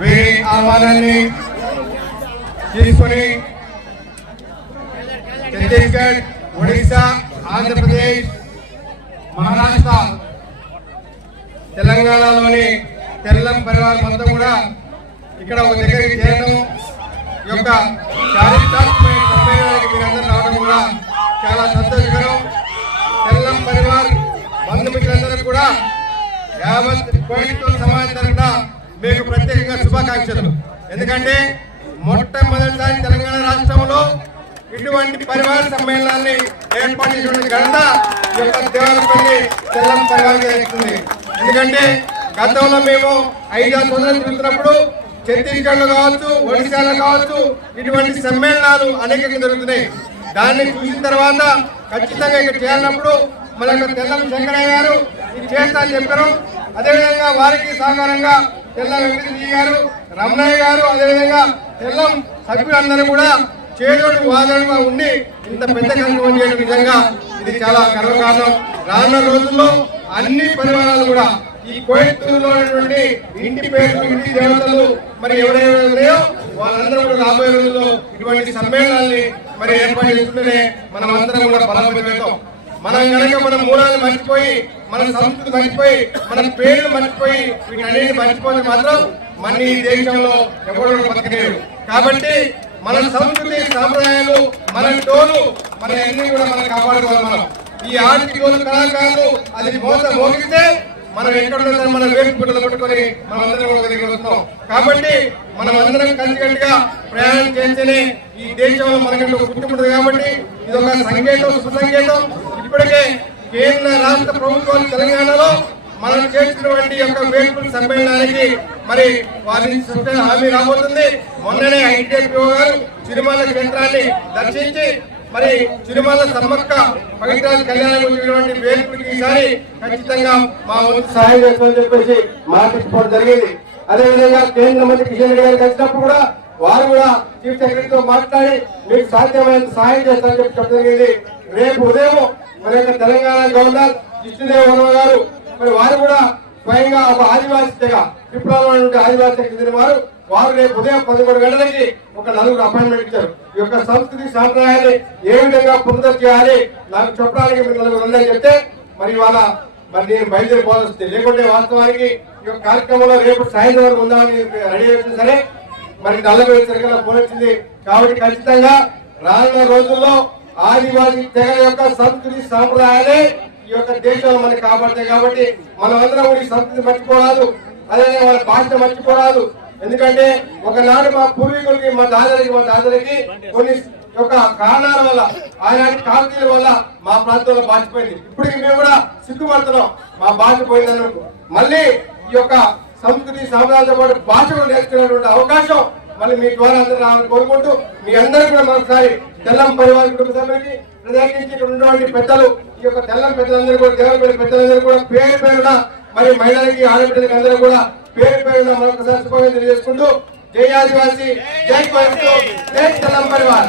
వీరి ఆహ్వానాన్ని తీసుకొని ఛత్తీస్గఢ్ ఒడిశా ఆంధ్రప్రదేశ్ మహారాష్ట్ర తెలంగాణలోని తెల్లం పరివారం మొత్తం కూడా ఇక్కడ ఒక దగ్గరికి చేరడం ఈ యొక్క చారిత్రాత్మక సమ్మేళనానికి మీరందరూ రావడం కూడా చాలా సంతోషకరం. తెల్లం పరివార్ బంధుమిత్రులందరూ కూడా యావత్ కోయంతో సమాజం మీకు ప్రత్యేకంగా శుభాకాంక్షలు. ఎందుకంటే మొట్టమొదటిసారి తెలంగాణ రాష్ట్రంలో ఇటువంటి పరివార సమ్మేళనాన్ని ఏర్పాటు చేసిన ఘనత యొక్క దేవాలపల్లి తెల్లం పరివారం జరుగుతుంది ఎందుకంటే గతంలో మేము ఐదారు సోదరులు తిరుగుతున్నప్పుడు ఛత్తీస్గఢ్లో కావచ్చు ఒడిశాలో కావచ్చు ఇటువంటి సమ్మేళనాలు అనేకంగా జరుగుతున్నాయి. దాన్ని చూసిన తర్వాత ఖచ్చితంగా ఇక్కడ చేయాలన్నప్పుడు మన యొక్క తెల్లం శంకరయ్య గారు ఇది చేస్తా అని చెప్పారు. అదేవిధంగా వారికి సహకారంగా తెల్ల వెంకటజీ గారు రమణయ్య గారు అదేవిధంగా తెల్లం సభ్యులందరూ కూడా చేదోడు వాదనగా ఉండి ఇంత పెద్ద కార్యక్రమం చేయడం నిజంగా ఇది చాలా గర్వకారణం రానున్న రోజుల్లో అన్ని పరిమాణాలు కూడా ఈ కోయత్తూరులో ఉన్నటువంటి ఇంటి పేర్లు ఇంటి దేవతలు మరి ఎవరైనా ఉన్నాయో వాళ్ళందరూ కూడా రాబోయే రోజుల్లో ఇటువంటి సమ్మేళనాల్ని మరి ఏర్పాటు చేసుకుంటేనే మనం అందరం కూడా బలోపేతం మనం కనుక మన మూలాలు మర్చిపోయి మన సంస్కృతి మర్చిపోయి మన పేర్లు మర్చిపోయి వీటన్నిటిని మర్చిపోతే మాత్రం మన ఈ దేశంలో ఎవరు బతకలేరు. కాబట్టి మన సంస్కృతి సాంప్రదాయాలు మన టోను మన అన్ని కూడా మనం కాపాడుకోవాలి మనం. ఈ ఆర్థిక కళాకారులు అది మోత మోగిస్తే మనం ఎక్కడ మన వేపు గుడ్డలు పట్టుకొని మనం అందరం ఒక దగ్గర వస్తాం. కాబట్టి మనం అందరం కలిసికట్టుగా ప్రయాణం చేస్తేనే ఈ దేశంలో మనకంటే ఒక గుర్తింపు ఉంటుంది కాబట్టి ఇది ఒక సంకేతం సుసంకేతం. ఇప్పటికే కేంద్ర రాష్ట్ర ప్రభుత్వాలు తెలంగాణలో మనం చేసినటువంటి యొక్క వేడుకల సమ్మేళనానికి మరి వారి హామీ రాబోతుంది. మొన్ననే ఐటీఎస్పీఓ గారు తిరుమల కేంద్రాన్ని దర్శించి మరి తిరుమల సమ్మక్క పవిత్రాల కళ్యాణం వచ్చినటువంటి వేడుకలకి ఈసారి ఖచ్చితంగా మా ముందు సహాయం చేస్తామని చెప్పేసి మాట్లాడుకోవడం జరిగింది. అదేవిధంగా కేంద్ర మంత్రి కిషన్ రెడ్డి గారికి కూడా వారు కూడా చీఫ్ సెక్రటరీతో మాట్లాడి మీకు సాధ్యమైన సహాయం చేస్తారని చెప్పి చెప్పడం జరిగింది. రేపు ఉదయం మరి యొక్క తెలంగాణ గవర్నర్ విష్ణుదేవ వర్మ గారు? మరి వారు కూడా స్వయంగా ఒక ఆదివాసీ తెగ విప్లవం ఆదివాసీ తెగ చెందిన వారు. వారు రేపు ఉదయం పదకొండు గంటలకి ఒక నలుగురు అపాయింట్మెంట్ ఇచ్చారు. ఈ యొక్క సంస్కృతి సాంప్రదాయాన్ని ఏ విధంగా పునరుద్ధరణ చేయాలి? నాకు చెప్పడానికి మీరు నలుగురు ఉందని చెప్తే మరి ఇవాళ మరి నేను బయలుదేరిపోవాల్సి వస్తుంది. లేకుంటే వాస్తవానికి ఈ యొక్క కార్యక్రమంలో రేపు సాయంత్రం వరకు ఉందామని రెడీ చేసిన సరే మరి నల్లబెల్లి సరిగ్గా పోలొచ్చింది కాబట్టి ఖచ్చితంగా రానున్న రోజుల్లో ఆదివాసీ తెగ యొక్క సంస్కృతి సాంప్రదాయాలే ఈ యొక్క దేశంలో మనకి కాపాడతాయి కాబట్టి మనం అందరం కూడా ఈ సంస్కృతి మర్చిపోరాదు. అదే మన భాష మర్చిపోరాదు. ఎందుకంటే ఒకనాడు మా పూర్వీకులకి మా దాదరికి మా దాదరికి కొన్ని యొక్క కారణాల వల్ల ఆనాటి కాలనీల వల్ల మా ప్రాంతంలో బాధిపోయింది ఇప్పటికి మేము కూడా సిగ్గుపడుతున్నాం. మా బాధ పోయిందన్నట్టు మళ్ళీ ఈ యొక్క సంస్కృతి సాంప్రదాయాలతో పాటు భాష నేర్చుకునేటువంటి అవకాశం మళ్ళీ మీ ద్వారా అందరూ రావాలని కోరుకుంటూ మీ అందరూ కూడా మరొకసారి తెల్లం పరివార కుటుంబ సభ్యులకి ప్రత్యేకించి ఇక్కడ ఉన్నటువంటి పెద్దలు ఈ యొక్క తెల్లం పెద్దలందరూ కూడా దేవరపల్లి పెద్దలందరూ కూడా పేరు పేరున మరి మహిళలకి ఆడబిడ్డలకి అందరూ కూడా పేరు పేరున మరొకసారి శుభంగా తెలియజేసుకుంటూ జై ఆదివాసి జై కోయంబత్తూర్ జై తెల్లం పరివార్.